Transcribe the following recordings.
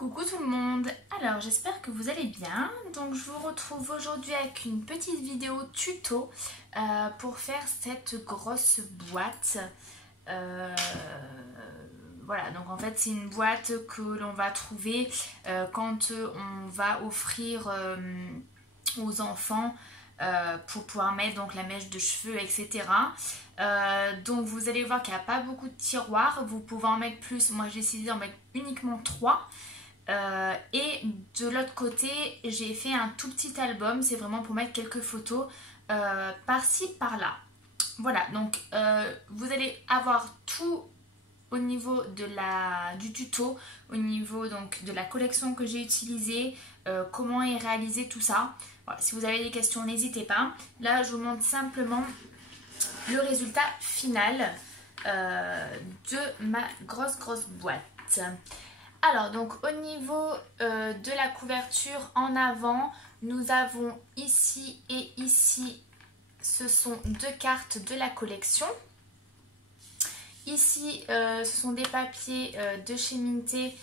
Coucou tout le monde, alors j'espère que vous allez bien. Donc je vous retrouve aujourd'hui avec une petite vidéo tuto pour faire cette grosse boîte. Voilà, donc en fait c'est une boîte que l'on va trouver quand on va offrir aux enfants pour pouvoir mettre donc la mèche de cheveux, etc. Donc vous allez voir qu'il n'y a pas beaucoup de tiroirs, vous pouvez en mettre plus, moi j'ai décidé d'en mettre uniquement 3. Et de l'autre côté j'ai fait un tout petit album, c'est vraiment pour mettre quelques photos par-ci par-là. Voilà, donc vous allez avoir tout au niveau du tuto, au niveau donc de la collection que j'ai utilisée, comment est réalisé tout ça. Voilà, si vous avez des questions n'hésitez pas. Là je vous montre simplement le résultat final de ma grosse boîte. Alors donc au niveau de la couverture en avant, nous avons ici et ici, ce sont 2 cartes de la collection. Ici ce sont des papiers de chez Minté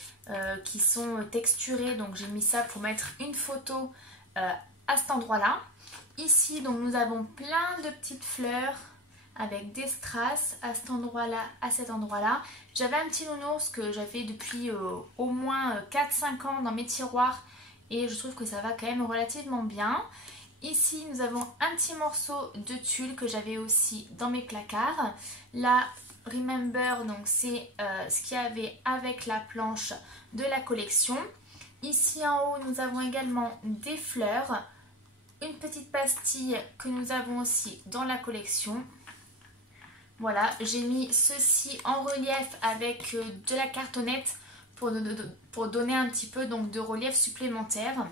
qui sont texturés, donc j'ai mis ça pour mettre une photo à cet endroit là. Ici donc nous avons plein de petites fleurs avec des strass à cet endroit là, à cet endroit là. J'avais un petit nounours que j'avais depuis au moins 4-5 ans dans mes tiroirs et je trouve que ça va quand même relativement bien. Ici nous avons un petit morceau de tulle que j'avais aussi dans mes placards. Là Remember, donc c'est ce qu'il y avait avec la planche de la collection. Ici en haut nous avons également des fleurs, une petite pastille que nous avons aussi dans la collection. Voilà, j'ai mis ceci en relief avec de la cartonnette pour donner un petit peu donc, de relief supplémentaire.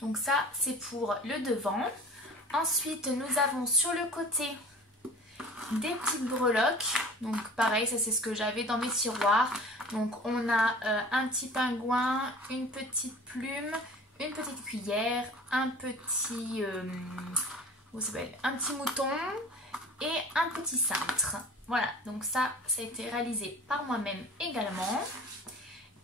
Donc ça c'est pour le devant. Ensuite nous avons sur le côté des petites breloques. Donc pareil, ça c'est ce que j'avais dans mes tiroirs. Donc on a un petit pingouin, une petite plume, une petite cuillère, un petit mouton et un petit cintre. Voilà, donc ça a été réalisé par moi-même également.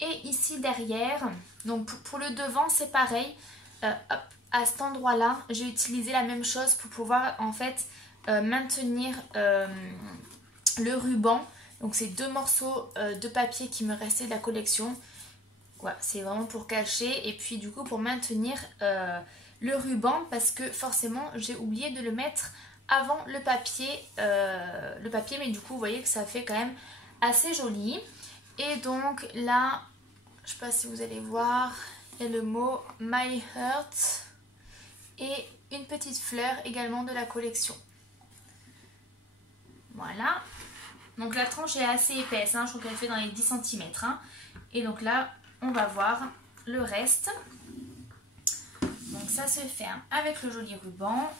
Et ici derrière, donc pour le devant c'est pareil, hop, à cet endroit là j'ai utilisé la même chose pour pouvoir en fait maintenir le ruban. Donc c'est 2 morceaux de papier qui me restaient de la collection. Voilà, c'est vraiment pour cacher et puis du coup pour maintenir le ruban, parce que forcément j'ai oublié de le mettre avant le papier, mais du coup vous voyez que ça fait quand même assez joli. Et donc là, je sais pas si vous allez voir, il y a le mot My Heart et une petite fleur également de la collection. Voilà, donc la tranche est assez épaisse, hein. Je crois qu'elle fait dans les 10 cm. Hein. Et donc là, on va voir le reste. Donc ça se ferme avec le joli ruban.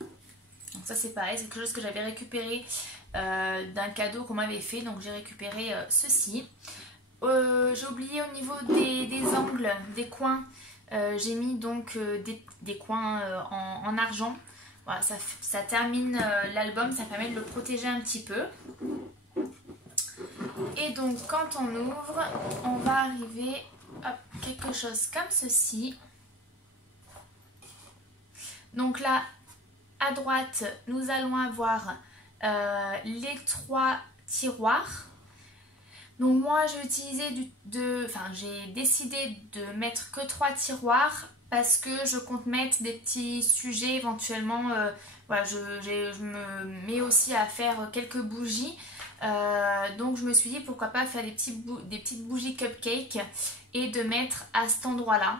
Donc ça c'est pareil, c'est quelque chose que j'avais récupéré d'un cadeau qu'on m'avait fait. Donc j'ai récupéré ceci. J'ai oublié au niveau des angles, des coins. J'ai mis donc des coins en argent. Voilà, ça termine l'album, ça permet de le protéger un petit peu. Et donc quand on ouvre, on va arriver à quelque chose comme ceci. Donc là, à droite, nous allons avoir les 3 tiroirs. Donc moi j'ai décidé de mettre que 3 tiroirs parce que je compte mettre des petits sujets éventuellement. Voilà, je me mets aussi à faire quelques bougies. Donc je me suis dit pourquoi pas faire des petites bougies cupcake et de mettre à cet endroit là.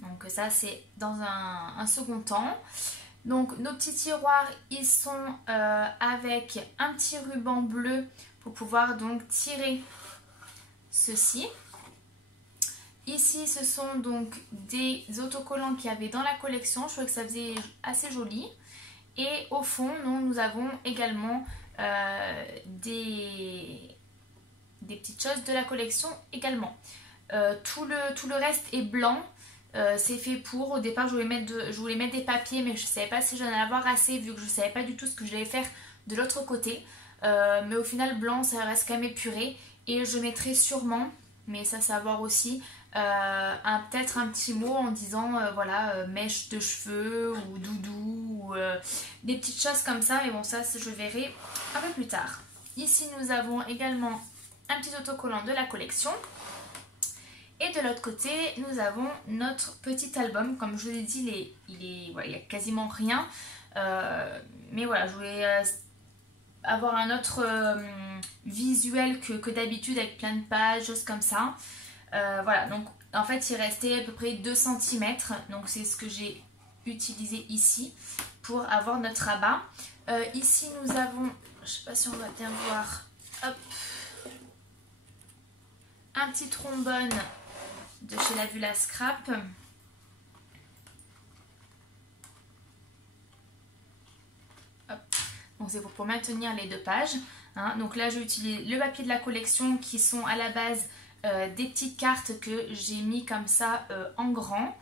Donc ça c'est dans un second temps. Donc nos petits tiroirs ils sont avec un petit ruban bleu pour pouvoir donc tirer ceci. Ici ce sont donc des autocollants qu'il y avait dans la collection, je trouvais que ça faisait assez joli. Et au fond nous avons également des petites choses de la collection également. Tout le reste est blanc. C'est fait pour, au départ je voulais mettre des papiers mais je ne savais pas si j'en allais avoir assez vu que je ne savais pas du tout ce que j'allais faire de l'autre côté. Mais au final blanc ça reste quand même épuré et je mettrai sûrement mais ça c'est à voir aussi. Peut-être un petit mot en disant voilà, mèche de cheveux ou doudou ou des petites choses comme ça, mais bon ça je verrai un peu plus tard. Ici nous avons également un petit autocollant de la collection. Et de l'autre côté, nous avons notre petit album. Comme je vous ai dit, il n'y a quasiment rien. Mais voilà, je voulais avoir un autre visuel que d'habitude avec plein de pages, choses comme ça. Voilà, donc en fait, il restait à peu près 2 cm. Donc c'est ce que j'ai utilisé ici pour avoir notre rabat. Ici, nous avons, je ne sais pas si on va bien voir, hop, un petit trombone de chez La Vula Scrap. Donc c'est pour maintenir les 2 pages. Hein. Donc là j'ai utilisé le papier de la collection qui sont à la base des petites cartes que j'ai mis comme ça en grand.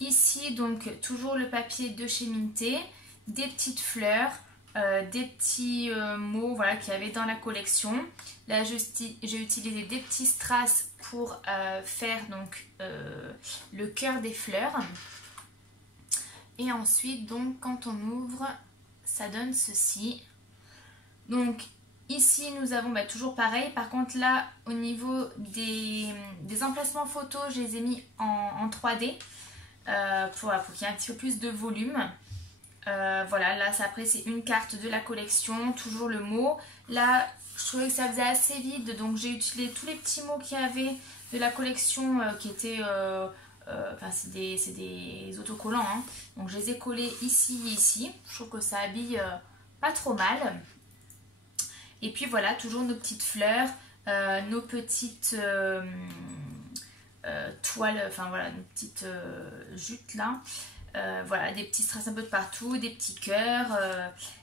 Ici donc toujours le papier de chez Minté, des petites fleurs, des petits mots voilà, qu'il y avait dans la collection. Là j'ai utilisé des petits strass pour faire donc le cœur des fleurs. Et ensuite donc quand on ouvre, ça donne ceci. Donc ici nous avons toujours pareil. Par contre là au niveau des emplacements photos, je les ai mis en 3D pour qu'il y ait un petit peu plus de volume. Voilà, là après c'est une carte de la collection, toujours le mot. Là je trouvais que ça faisait assez vide, donc j'ai utilisé tous les petits mots qu'il y avait de la collection qui étaient... enfin c'est des autocollants, hein. Donc je les ai collés ici et ici. Je trouve que ça habille pas trop mal. Et puis voilà, toujours nos petites fleurs, nos petites toiles, enfin voilà, nos petites jutes là. Voilà, des petits strass un peu de partout, des petits cœurs,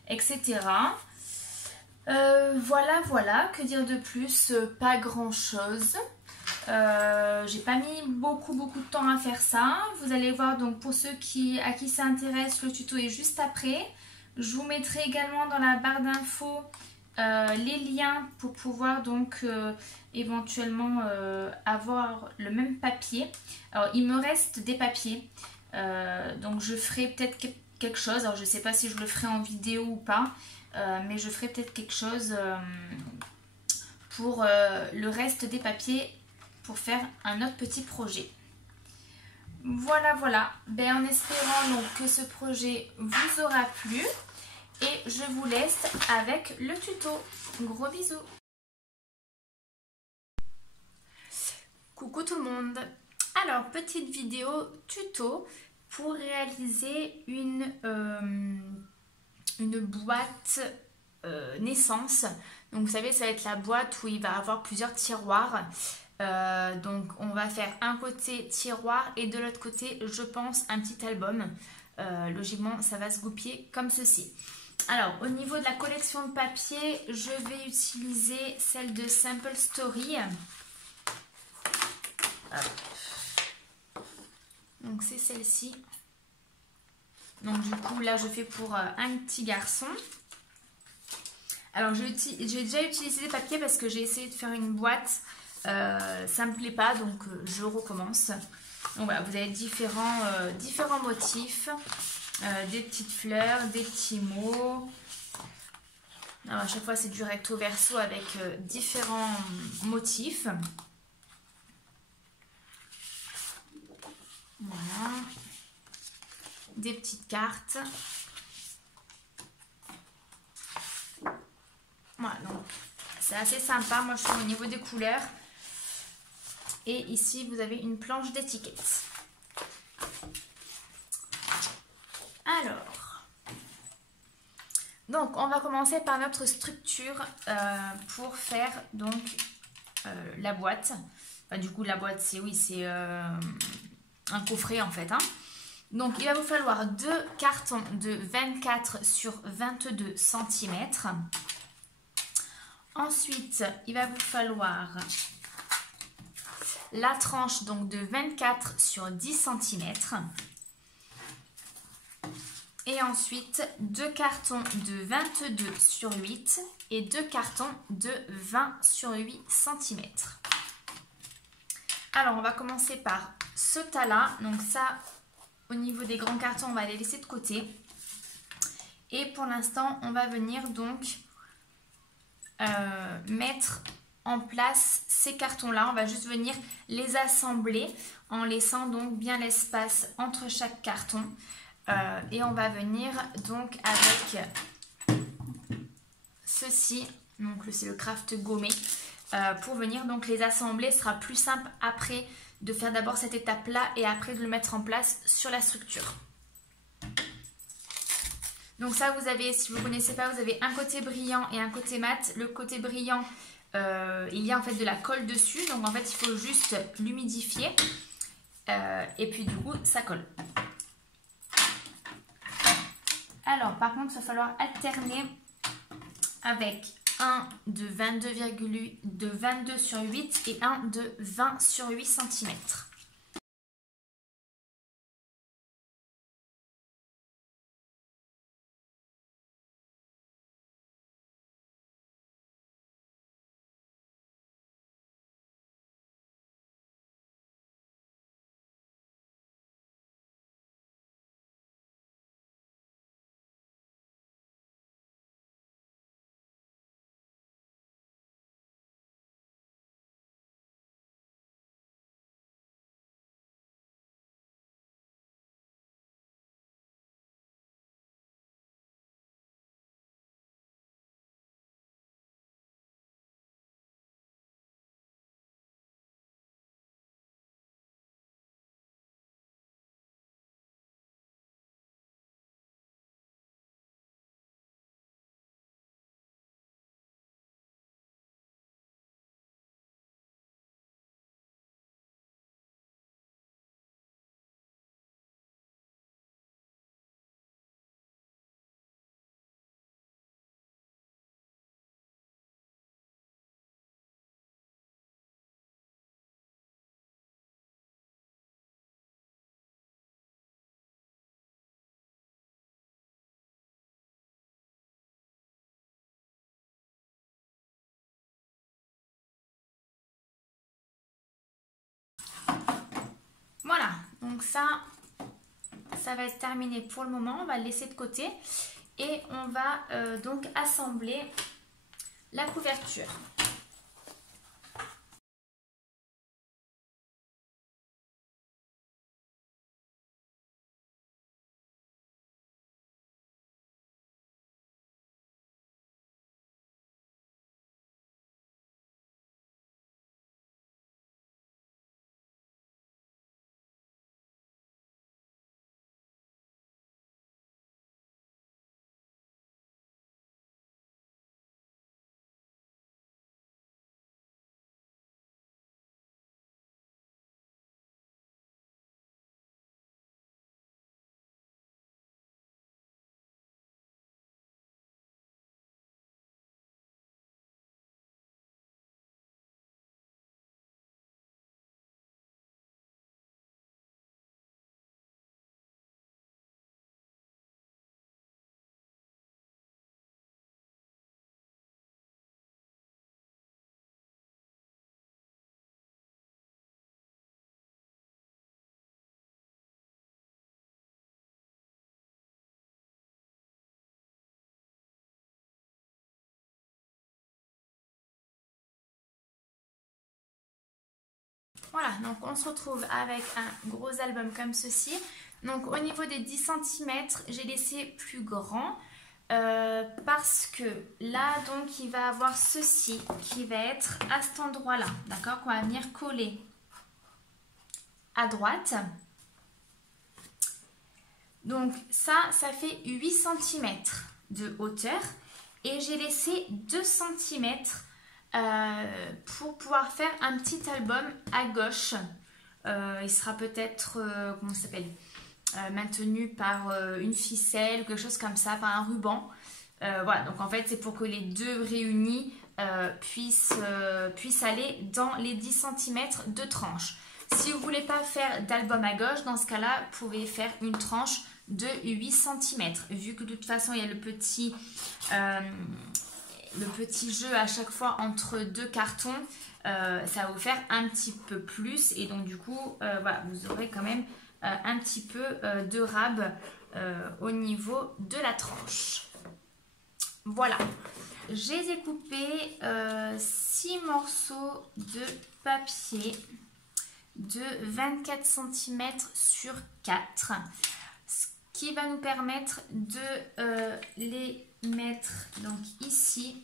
etc. Voilà, que dire de plus? Pas grand chose. J'ai pas mis beaucoup de temps à faire ça. Vous allez voir, donc pour ceux à qui ça intéresse, le tuto est juste après. Je vous mettrai également dans la barre d'infos les liens pour pouvoir donc éventuellement avoir le même papier. Alors il me reste des papiers, donc je ferai peut-être quelque chose. Alors je sais pas si je le ferai en vidéo ou pas, mais je ferai peut-être quelque chose pour le reste des papiers pour faire un autre petit projet. Voilà. Ben, en espérant donc que ce projet vous aura plu. Et je vous laisse avec le tuto. Gros bisous. Coucou tout le monde. Alors, petite vidéo tuto pour réaliser une boîte naissance. Donc, vous savez, ça va être la boîte où il va y avoir plusieurs tiroirs. Donc, on va faire un côté tiroir et de l'autre côté, je pense, un petit album. Logiquement, ça va se goupiller comme ceci. Alors, au niveau de la collection de papier, je vais utiliser celle de Simple Story. Donc, c'est celle-ci. Donc, du coup, là, je fais pour un petit garçon. Alors, j'ai déjà utilisé des papiers parce que j'ai essayé de faire une boîte. Ça me plaît pas, donc je recommence. Donc, voilà, vous avez différents motifs. Des petites fleurs, des petits mots. Alors à chaque fois c'est du recto verso avec différents motifs. Voilà. Des petites cartes. Voilà, donc c'est assez sympa, moi je trouve, au niveau des couleurs. Et ici vous avez une planche d'étiquettes. Alors, donc on va commencer par notre structure pour faire donc la boîte. Enfin, du coup la boîte c'est un coffret en fait. Hein. Donc il va vous falloir 2 cartons de 24 sur 22 cm. Ensuite il va vous falloir la tranche donc de 24 sur 10 cm. Et ensuite 2 cartons de 22 sur 8 et 2 cartons de 20 sur 8 cm. Alors, on va commencer par ce tas-là. Donc ça, au niveau des grands cartons, on va les laisser de côté. Et pour l'instant, on va venir donc mettre en place ces cartons-là. On va juste venir les assembler en laissant donc bien l'espace entre chaque carton. Et on va venir donc avec ceci, donc c'est le craft gommé, pour venir donc les assembler. Ce sera plus simple après de faire d'abord cette étape-là et après de le mettre en place sur la structure. Donc ça, vous avez, si vous ne connaissez pas, vous avez un côté brillant et un côté mat. Le côté brillant, il y a en fait de la colle dessus. Donc en fait, il faut juste l'humidifier. Et puis du coup, ça colle. Alors, par contre, il va falloir alterner avec un de 22 sur 8 et un de 20 sur 8 cm. Voilà, donc ça va être terminé pour le moment. On va le laisser de côté et on va donc assembler la couverture. Voilà, donc on se retrouve avec un gros album comme ceci. Donc au niveau des 10 cm, j'ai laissé plus grand parce que là, donc il va avoir ceci qui va être à cet endroit-là, d'accord, qu'on va venir coller à droite. Donc ça fait 8 cm de hauteur et j'ai laissé 2 cm pour pouvoir faire un petit album à gauche. Il sera peut-être, comment ça s'appelle, maintenu par une ficelle ou quelque chose comme ça, par un ruban. Voilà, donc en fait c'est pour que les deux réunis puissent aller dans les 10 cm de tranche. Si vous ne voulez pas faire d'album à gauche, dans ce cas-là, vous pouvez faire une tranche de 8 cm. Vu que de toute façon, il y a le petit jeu à chaque fois entre deux cartons, ça va vous faire un petit peu plus. Et donc du coup, voilà, vous aurez quand même un petit peu de rab au niveau de la tranche. Voilà, j'ai découpé 6 morceaux de papier de 24 cm sur 4, ce qui va nous permettre de les mettre donc ici.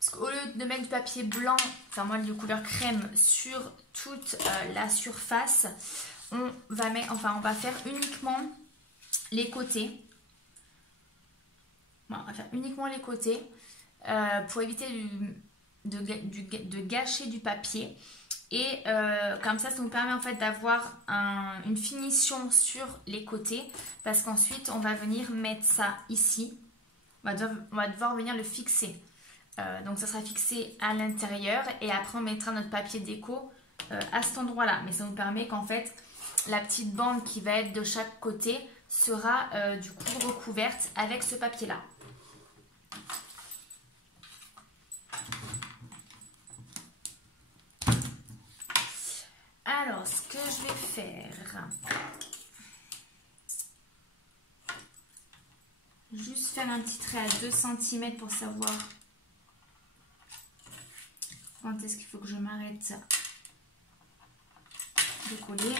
Parce qu'au lieu de mettre du papier blanc, enfin moi de couleur crème, sur toute la surface, on va faire uniquement les côtés. Bon, on va faire uniquement les côtés pour éviter de gâcher du papier. Et comme ça nous permet en fait d'avoir une finition sur les côtés, parce qu'ensuite on va venir mettre ça ici. On va devoir venir le fixer. Donc ça sera fixé à l'intérieur et après on mettra notre papier déco à cet endroit là. Mais ça nous permet qu'en fait la petite bande qui va être de chaque côté sera du coup recouverte avec ce papier là. Alors ce que je vais faire, juste faire un petit trait à 2 cm pour savoir quand est-ce qu'il faut que je m'arrête de coller.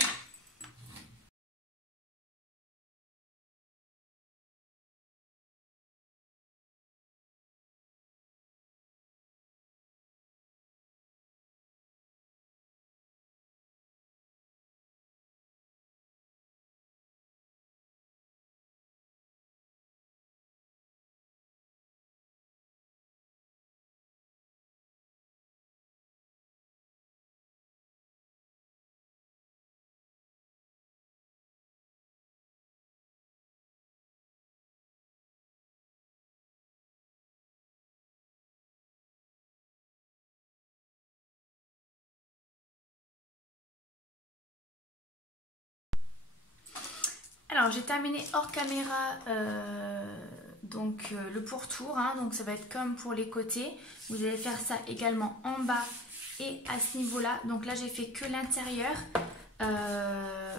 Alors j'ai terminé hors caméra le pourtour, hein, donc ça va être comme pour les côtés. Vous allez faire ça également en bas et à ce niveau là. Donc là j'ai fait que l'intérieur.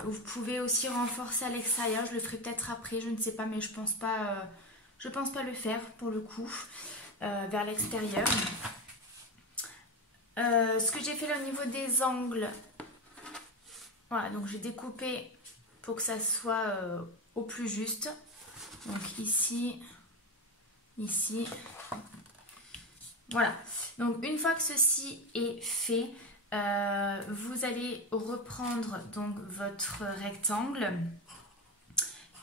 Vous pouvez aussi renforcer à l'extérieur, je le ferai peut-être après, je ne sais pas, mais je pense pas le faire pour le coup vers l'extérieur. Ce que j'ai fait là au niveau des angles, voilà, donc j'ai découpé pour que ça soit au plus juste. Donc ici, ici, voilà. Donc une fois que ceci est fait, vous allez reprendre donc votre rectangle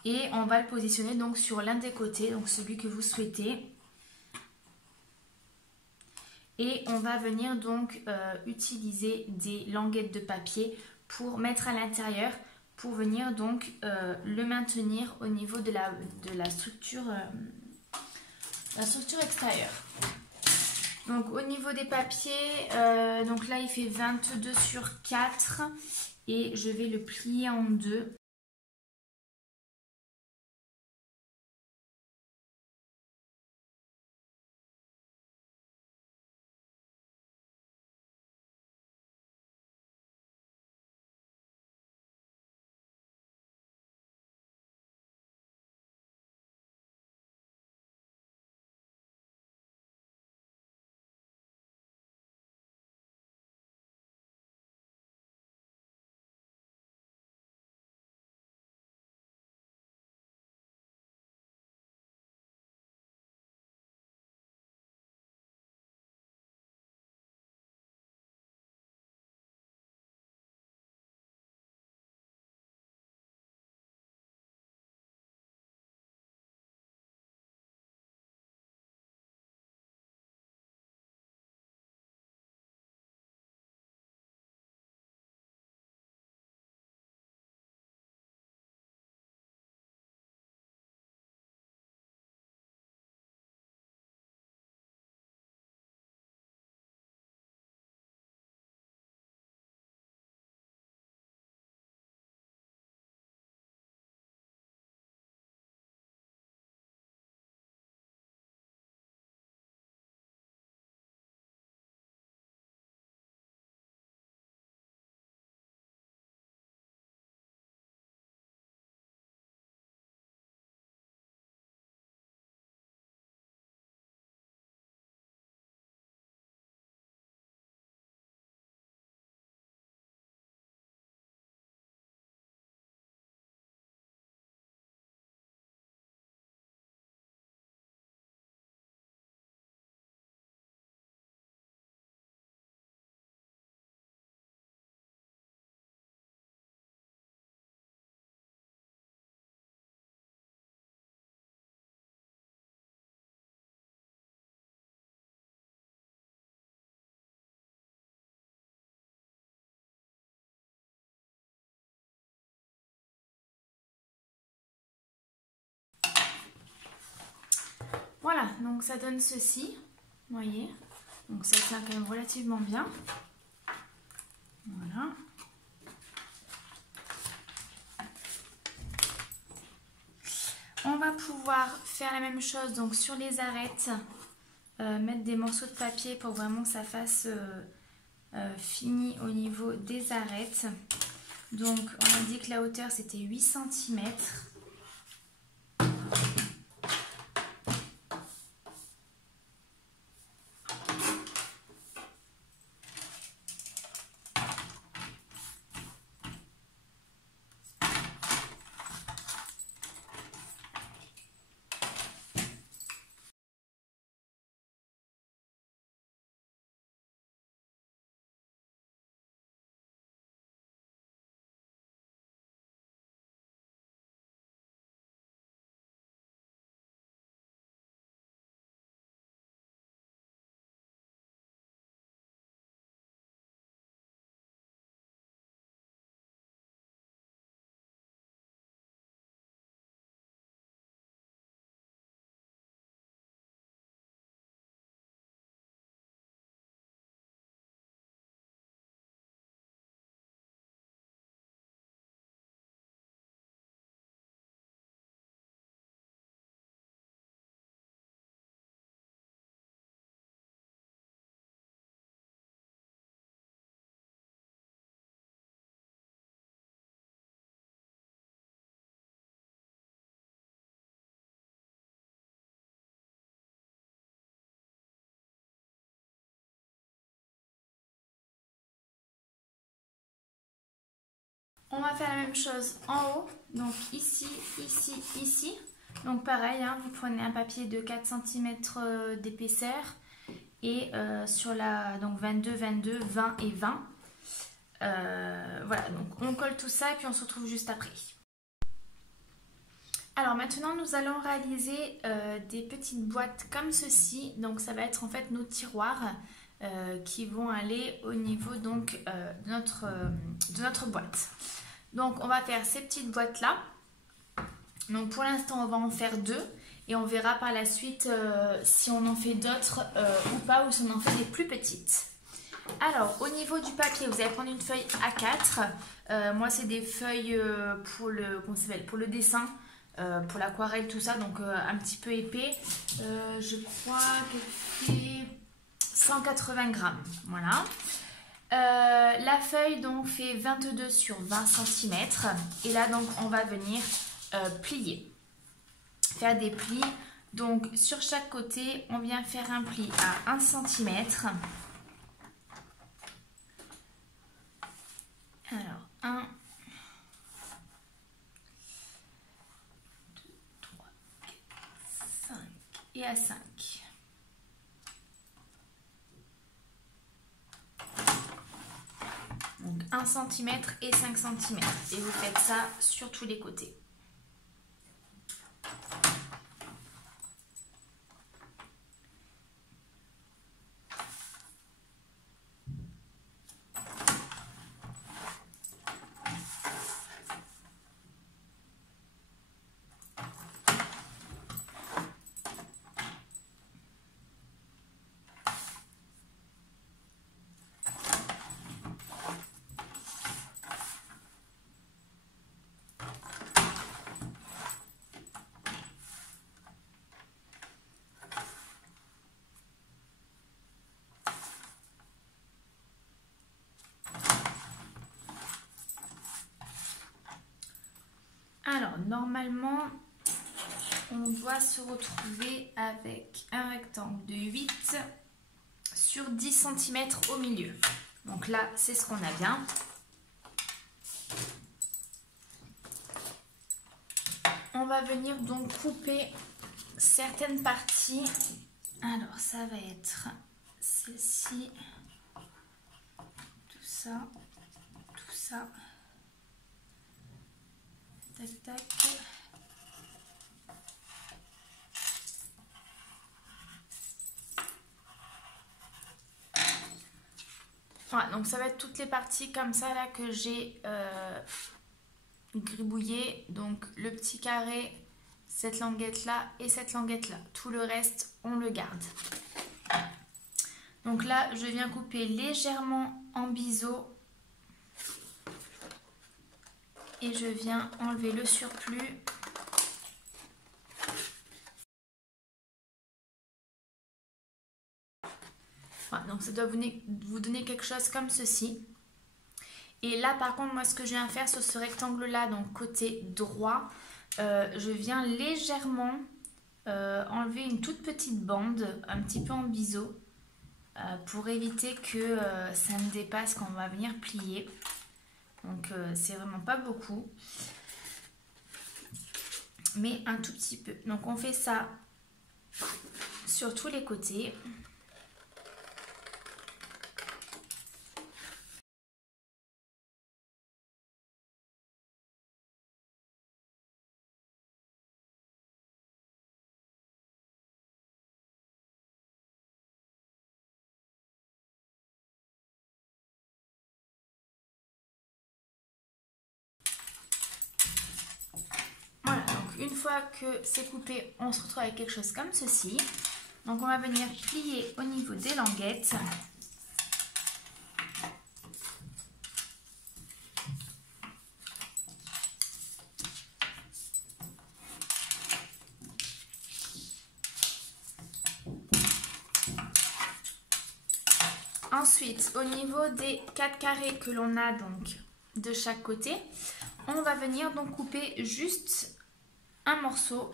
et on va le positionner donc sur l'un des côtés, donc celui que vous souhaitez. Et on va venir donc utiliser des languettes de papier pour mettre à l'intérieur, pour venir donc le maintenir au niveau de la structure extérieure. Donc au niveau des papiers, donc là il fait 22 sur 4 et je vais le plier en deux. Voilà, donc ça donne ceci, vous voyez. Donc ça tient quand même relativement bien. Voilà. On va pouvoir faire la même chose donc sur les arêtes, mettre des morceaux de papier pour vraiment que ça fasse fini au niveau des arêtes. Donc on a dit que la hauteur c'était 8 cm. On va faire la même chose en haut, donc ici, ici, ici. Donc pareil, hein, vous prenez un papier de 4 cm d'épaisseur et sur la donc 22, 22, 20 et 20. Voilà, donc on colle tout ça et puis on se retrouve juste après. Alors maintenant nous allons réaliser des petites boîtes comme ceci. Donc ça va être en fait nos tiroirs qui vont aller au niveau donc de notre boîte. Donc on va faire ces petites boîtes là. Donc pour l'instant on va en faire 2 et on verra par la suite si on en fait d'autres ou pas, ou si on en fait des plus petites. Alors au niveau du papier, vous allez prendre une feuille A4. Moi c'est des feuilles pour le dessin, pour l'aquarelle, tout ça, donc un petit peu épais. Je crois qu'elle fait 180 grammes. Voilà. La feuille donc fait 22 sur 20 cm et là donc on va venir plier, faire des plis. Donc sur chaque côté on vient faire un pli à 1 cm. Alors 1, 2, 3, 4, 5 et à 5. Donc 1 cm et 5 cm. Et vous faites ça sur tous les côtés. Alors, normalement, on doit se retrouver avec un rectangle de 8 sur 10 cm au milieu. Donc là, c'est ce qu'on a bien. On va venir donc couper certaines parties. Alors, ça va être celle-ci, tout ça, tout ça. Tac, tac. Voilà, donc ça va être toutes les parties comme ça là que j'ai gribouillé. Donc le petit carré, cette languette là et cette languette là. Tout le reste, on le garde. Donc là, je viens couper légèrement en biseau et je viens enlever le surplus. Voilà, donc ça doit vous donner quelque chose comme ceci. Et là, par contre, moi, ce que je viens faire sur ce rectangle-là, donc côté droit, je viens légèrement enlever une toute petite bande, un petit peu en biseau, pour éviter que ça ne dépasse quand on va venir plier. Donc, c'est vraiment pas beaucoup, mais un tout petit peu. Donc, on fait ça sur tous les côtés. Voilà, donc une fois que c'est coupé, on se retrouve avec quelque chose comme ceci. Donc on va venir plier au niveau des languettes. Ensuite, au niveau des 4 carrés que l'on a donc de chaque côté, on va venir donc couper juste un morceau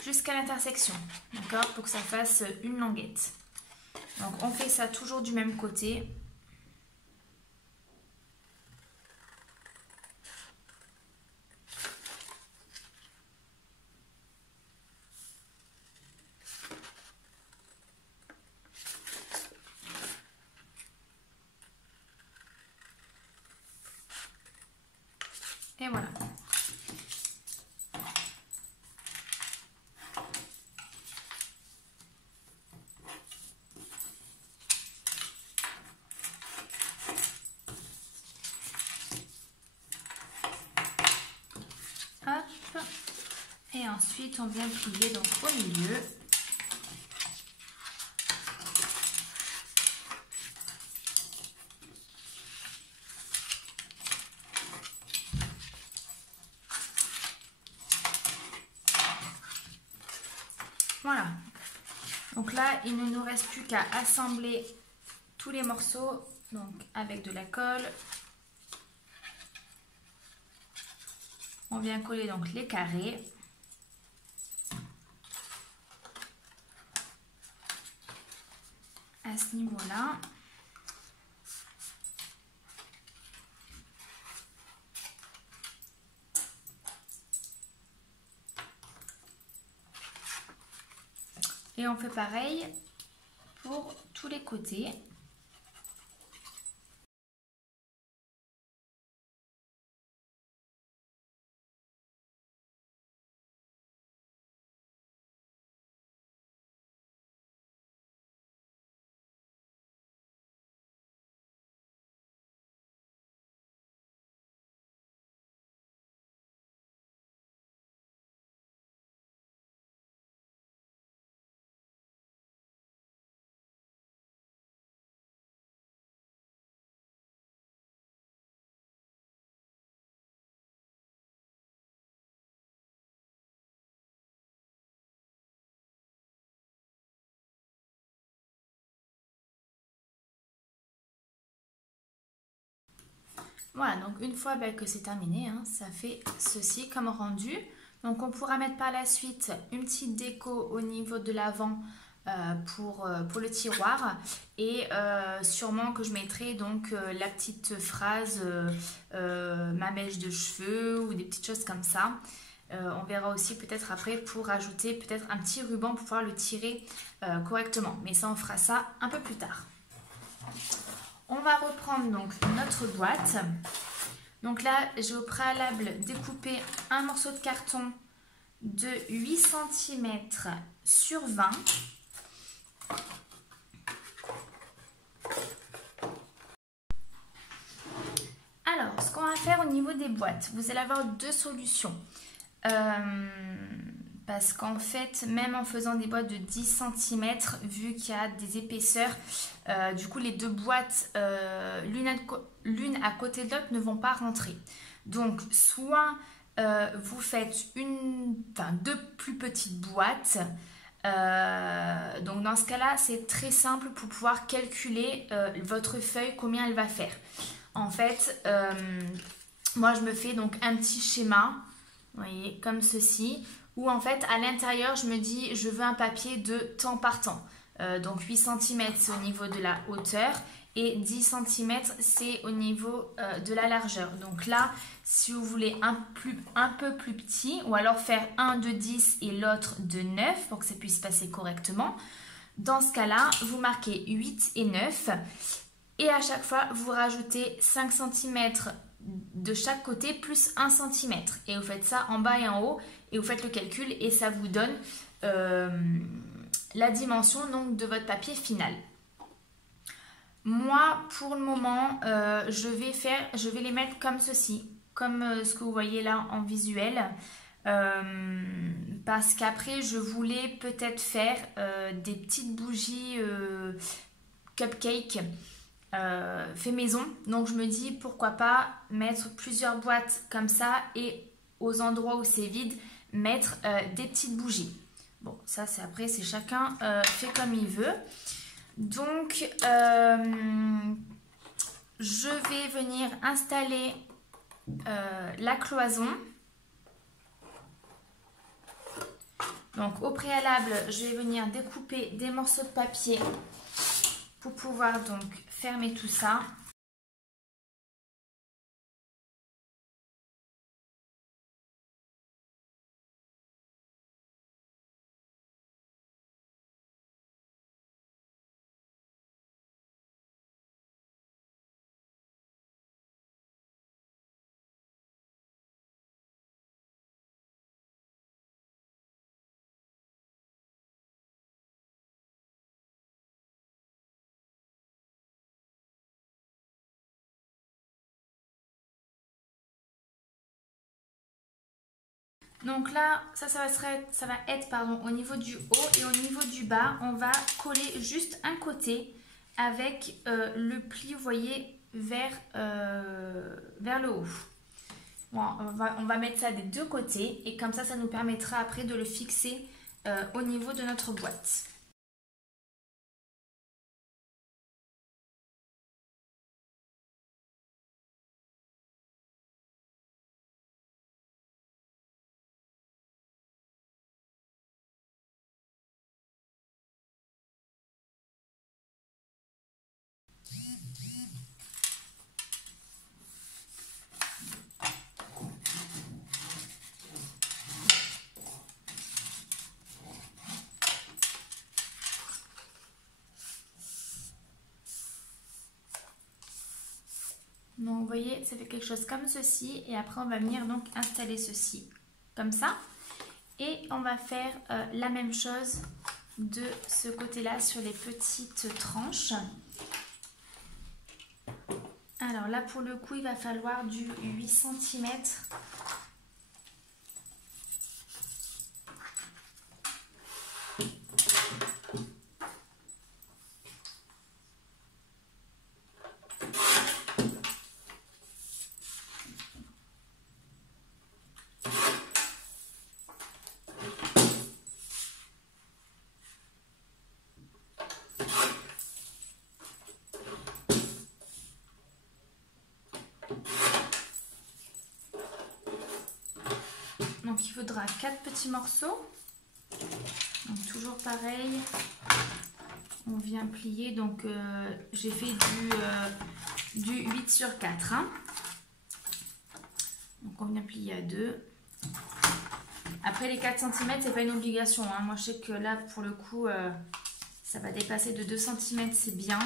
jusqu'à l'intersection, d'accord, pour que ça fasse une languette. Donc on fait ça toujours du même côté. Et voilà. Hop. Et ensuite, on vient plier donc au milieu. Voilà. Donc là, il ne nous reste plus qu'à assembler tous les morceaux donc avec de la colle. On vient coller donc les carrés. À ce niveau-là. Et on fait pareil pour tous les côtés. Voilà, donc une fois que c'est terminé, hein, ça fait ceci comme rendu. Donc on pourra mettre par la suite une petite déco au niveau de l'avant pour le tiroir. Et sûrement que je mettrai donc la petite phrase ma mèche de cheveux ou des petites choses comme ça. On verra aussi peut-être après pour ajouter peut-être un petit ruban pour pouvoir le tirer correctement. Mais ça, on fera ça un peu plus tard. On va reprendre donc notre boîte. Donc là, j'ai au préalable découpé un morceau de carton de 8 cm sur 20. Alors, ce qu'on va faire au niveau des boîtes? Vous allez avoir deux solutions. Parce qu'en fait, même en faisant des boîtes de 10 cm, vu qu'il y a des épaisseurs, du coup les deux boîtes, l'une à côté de l'autre, ne vont pas rentrer. Donc, soit vous faites deux plus petites boîtes. Donc dans ce cas-là, c'est très simple pour pouvoir calculer votre feuille, combien elle va faire. En fait, moi je me fais donc un petit schéma, vous voyez, comme ceci, où en fait à l'intérieur je me dis je veux un papier de temps par temps. Donc 8 cm c'est au niveau de la hauteur et 10 cm c'est au niveau de la largeur. Donc là, si vous voulez un peu plus petit, ou alors faire un de 10 et l'autre de 9 pour que ça puisse passer correctement, dans ce cas-là, vous marquez 8 et 9 et à chaque fois, vous rajoutez 5 cm de chaque côté plus 1 cm. Et vous faites ça en bas et en haut et vous faites le calcul et ça vous donne la dimension donc, de votre papier final. Moi, pour le moment, je vais les mettre comme ceci, comme ce que vous voyez là en visuel. Parce qu'après, je voulais peut-être faire des petites bougies cupcake fait maison. Donc, je me dis pourquoi pas mettre plusieurs boîtes comme ça et aux endroits où c'est vide, mettre des petites bougies. Bon, ça, c'est chacun fait comme il veut. Donc, je vais venir installer la cloison. Donc, au préalable, je vais venir découper des morceaux de papier pour pouvoir donc fermer tout ça. Donc là, ça va être au niveau du haut et au niveau du bas, on va coller juste un côté avec le pli, vous voyez, vers le haut. Bon, on va mettre ça des deux côtés et comme ça nous permettra après de le fixer au niveau de notre boîte. Donc vous voyez, ça fait quelque chose comme ceci et après on va venir donc installer ceci comme ça et on va faire la même chose de ce côté-là sur les petites tranches. Alors là pour le coup il va falloir du 8 cm. Donc il faudra 4 petits morceaux. Donc toujours pareil, on vient plier. Donc j'ai fait du 8 sur 4. Hein. Donc on vient plier à 2. Après les 4 cm, c'est pas une obligation. Hein. Moi je sais que là pour le coup, ça va dépasser de 2 cm, c'est bien.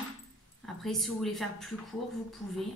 Après si vous voulez faire plus court, vous pouvez.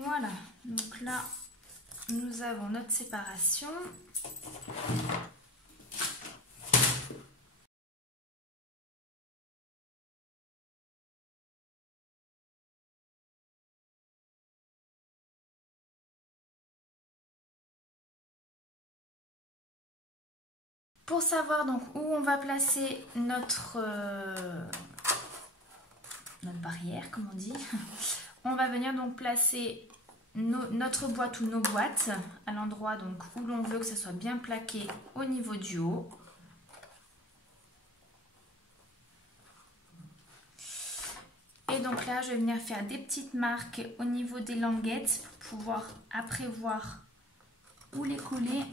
Voilà, donc là nous avons notre séparation. Pour savoir donc où on va placer notre barrière, comme on dit, on va venir donc placer notre boîte ou nos boîtes à l'endroit donc où l'on veut que ça soit bien plaqué au niveau du haut. Et donc là, je vais venir faire des petites marques au niveau des languettes pour pouvoir après voir où les coller.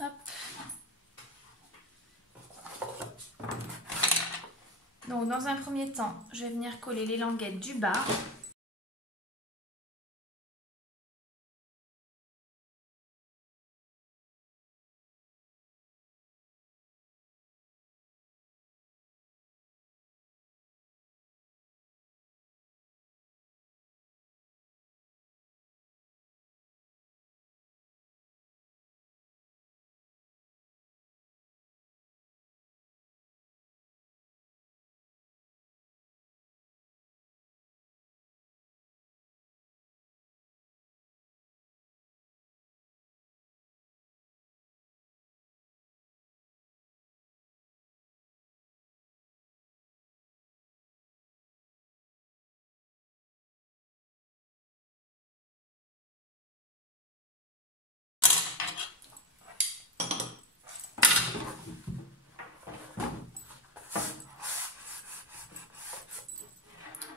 Hop. Donc dans un premier temps, je vais venir coller les languettes du bas.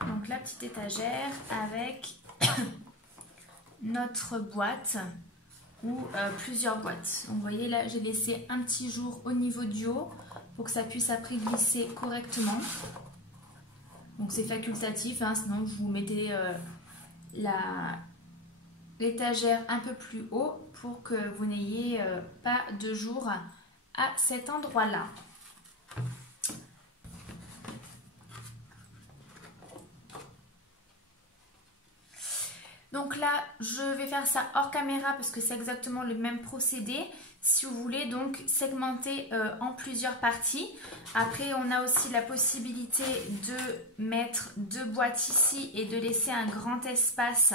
Donc la petite étagère avec notre boîte ou plusieurs boîtes. Donc vous voyez là, j'ai laissé un petit jour au niveau du haut pour que ça puisse après glisser correctement. Donc c'est facultatif, hein, sinon vous mettez l'étagère un peu plus haut pour que vous n'ayez pas de jour à cet endroit-là. Donc là, je vais faire ça hors caméra parce que c'est exactement le même procédé. Si vous voulez donc segmenter en plusieurs parties. Après, on a aussi la possibilité de mettre deux boîtes ici et de laisser un grand espace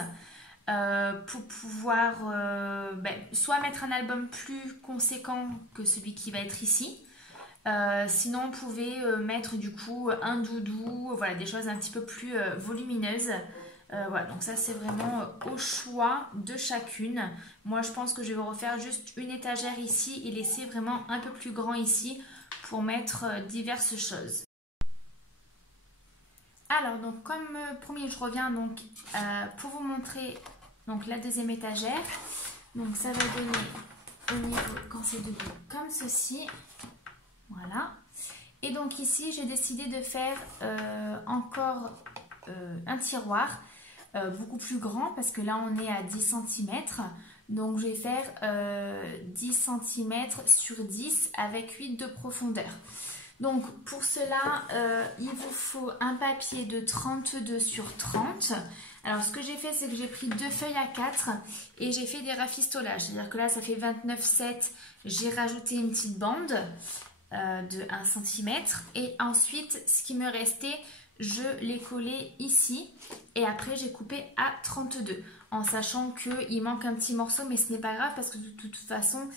pour pouvoir soit mettre un album plus conséquent que celui qui va être ici. Sinon, vous pouvez mettre du coup un doudou, voilà, des choses un petit peu plus volumineuses. Voilà, donc ça c'est vraiment au choix de chacune. Moi je pense que je vais refaire juste une étagère ici et laisser vraiment un peu plus grand ici pour mettre diverses choses. Alors donc comme promis, je reviens donc pour vous montrer donc la deuxième étagère. Donc ça va donner au niveau quand c'est debout comme ceci. Voilà. Et donc ici j'ai décidé de faire encore un tiroir. Beaucoup plus grand parce que là on est à 10 cm, donc je vais faire 10 cm sur 10 avec 8 de profondeur. Donc pour cela il vous faut un papier de 32 sur 30. Alors ce que j'ai fait, c'est que j'ai pris deux feuilles A4 et j'ai fait des rafistolages, c'est à dire que là ça fait 29,7, j'ai rajouté une petite bande de 1 cm et ensuite ce qui me restait, je l'ai collé ici et après j'ai coupé à 32 en sachant qu'il manque un petit morceau, mais ce n'est pas grave parce que de toute façon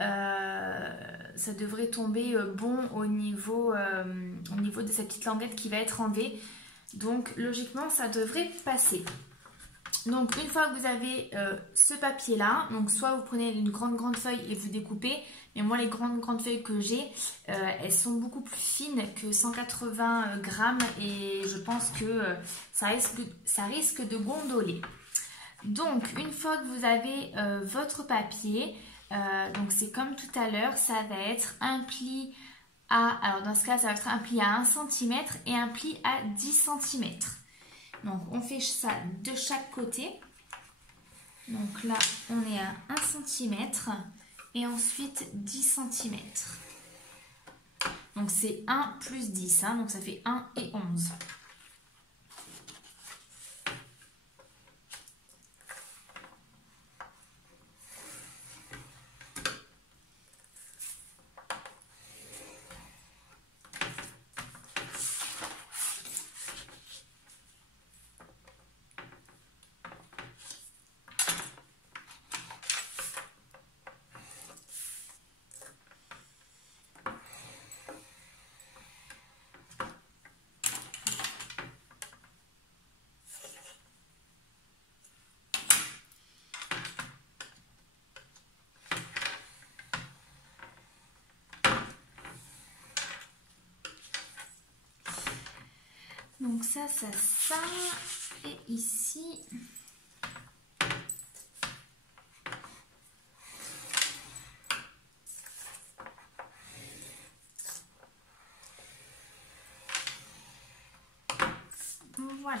ça devrait tomber bon au niveau de cette petite languette qui va être enlevée, donc logiquement ça devrait passer. Donc une fois que vous avez ce papier là, donc soit vous prenez une grande feuille et vous découpez, mais moi les grandes feuilles que j'ai, elles sont beaucoup plus fines que 180 grammes et je pense que ça risque de gondoler. Donc une fois que vous avez votre papier, donc c'est comme tout à l'heure, ça va être un pli alors dans ce cas ça va être un pli à 1 cm et un pli à 10 cm. Donc on fait ça de chaque côté. Donc là on est à 1 cm et ensuite 10 cm. Donc c'est 1 plus 10, hein, donc ça fait 1 et 11. Donc ça. Et ici, voilà.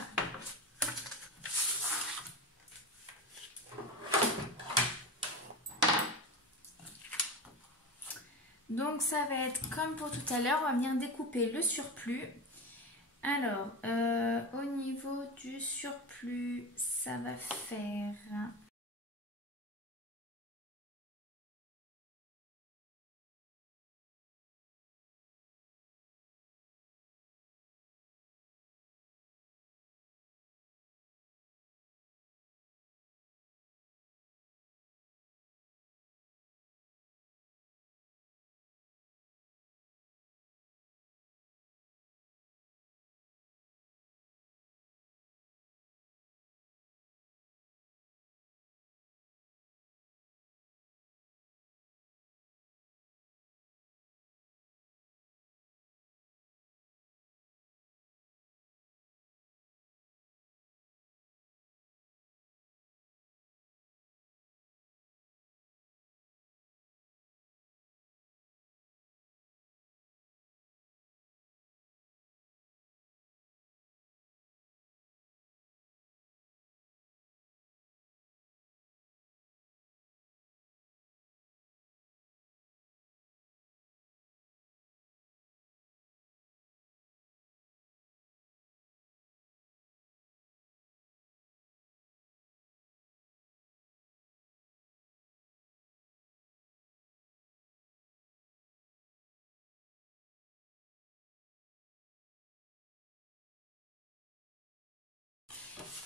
Donc ça va être comme pour tout à l'heure, on va venir découper le surplus. Alors, au niveau du surplus, ça va faire...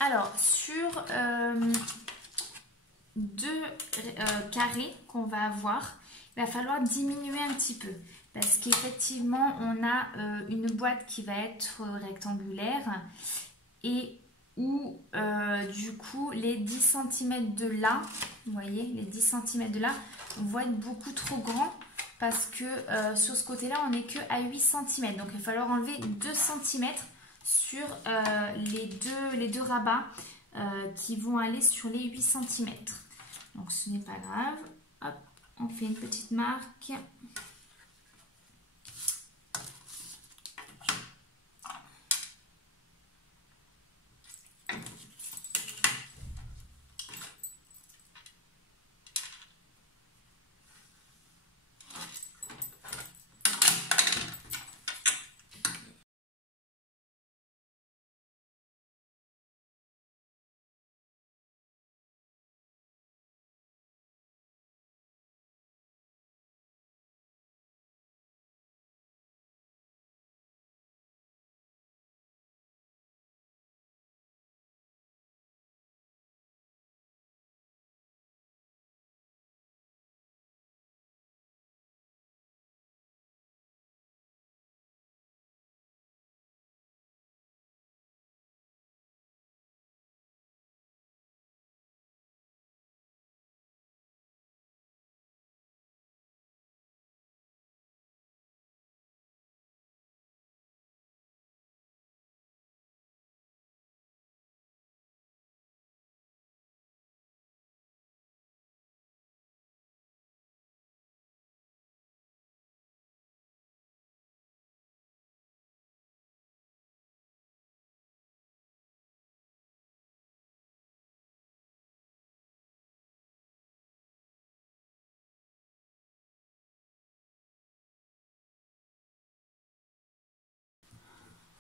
Alors, sur deux carrés qu'on va avoir, il va falloir diminuer un petit peu. Parce qu'effectivement, on a une boîte qui va être rectangulaire et où du coup les 10 cm de là, vous voyez, les 10 cm de là vont être beaucoup trop grands parce que sur ce côté-là, on n'est que à 8 cm. Donc il va falloir enlever 2 cm sur les deux rabats qui vont aller sur les 8 cm. Donc ce n'est pas grave. Hop, on fait une petite marque.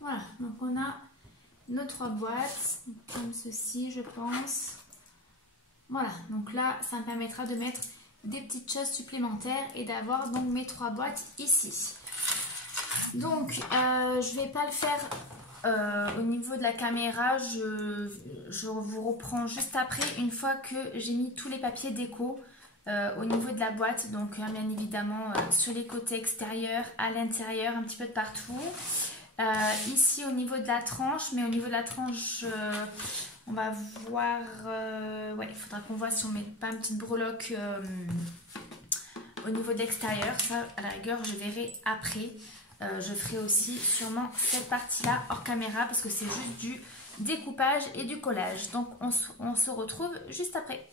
Voilà, donc on a nos 3 boîtes, comme ceci je pense. Voilà, donc là ça me permettra de mettre des petites choses supplémentaires et d'avoir donc mes 3 boîtes ici. Donc je vais pas le faire au niveau de la caméra, je vous reprends juste après une fois que j'ai mis tous les papiers déco au niveau de la boîte. Donc bien évidemment sur les côtés extérieurs, à l'intérieur, un petit peu de partout. Ici au niveau de la tranche, mais au niveau de la tranche on va voir, ouais, il faudra qu'on voit si on met pas une petite breloque au niveau de l'extérieur. Ça à la rigueur je verrai après je ferai aussi sûrement cette partie-là hors caméra parce que c'est juste du découpage et du collage. Donc on se retrouve juste après.